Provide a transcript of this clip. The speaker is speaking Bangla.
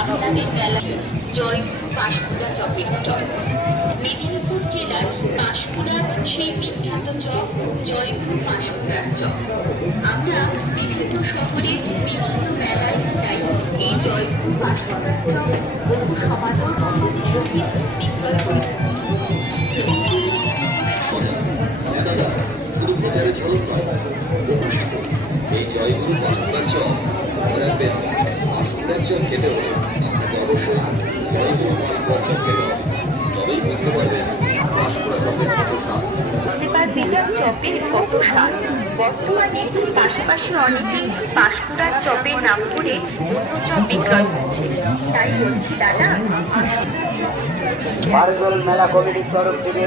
আপনাদের মেলায় জয়গুরু পাঁশকুড়া চপের স্টল। মেদিনীপুর জেলার পাঁশকুড়ার সেই বিখ্যাত চপ জয়গুরু পাঁশকুড়ার চপ। আমরা বিভিন্ন শহরে বিভিন্ন মেলায় মেলায় এই জয়গুরু পাঁশকুড়ার চপ বহু সমাদর পদ্ধতির সহিত বিক্রয় করে থাকি। এই জয়গুরু পাঁশকুড়ার চপ মনে রাখবেন, পাঁশকুড়ার চপ খেতে হলে আপনাকে অবশ্যই জয়গুরু পাঁশকুড়ার চপ খেতে হবে, তবেই বুঝতে পারবেন পাঁশকুড়া চপের কত স্বাদ। চপের কত স্বাদ। বর্তমানে পাশাপাশি অনেকেই পাঁশকুড়ার চপের নাম করে অন্য চপ বিক্রয় করছে। তাই বলছি দাদা, বারদল মেলা কমিটির তরফ থেকে